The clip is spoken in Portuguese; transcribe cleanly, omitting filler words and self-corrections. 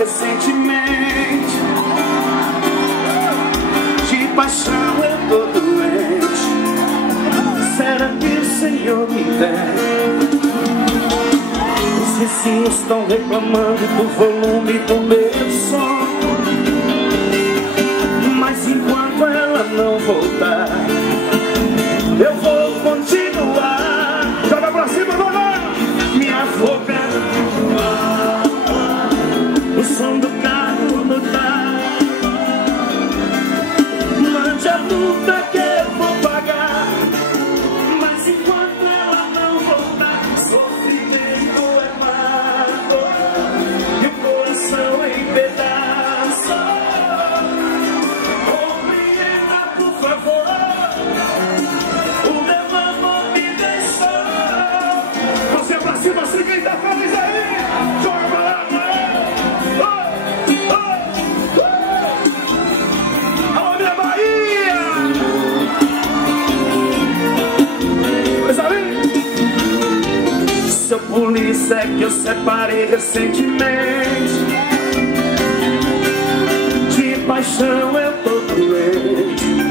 recentemente. De paixão eu tô doente. Será que o Senhor me der? Os vizinhos estão reclamando do volume do meu som, mas enquanto ela não voltar, eu vou continuar. Joga pra cima, vai! Me afogando. O som do carro no bar. Mande a multa que eu vou pagar, mas enquanto ela não voltar, sofrimento é mato e o coração em pedaços. Compreenda, por favor, o meu amor me deixou. Você pra cima, assim, quem tá feliz aí? Joga pra lá, alô, minha Bahia! Coisa linda! Seu polícia, é que eu separei recentemente. De paixão eu tô doente.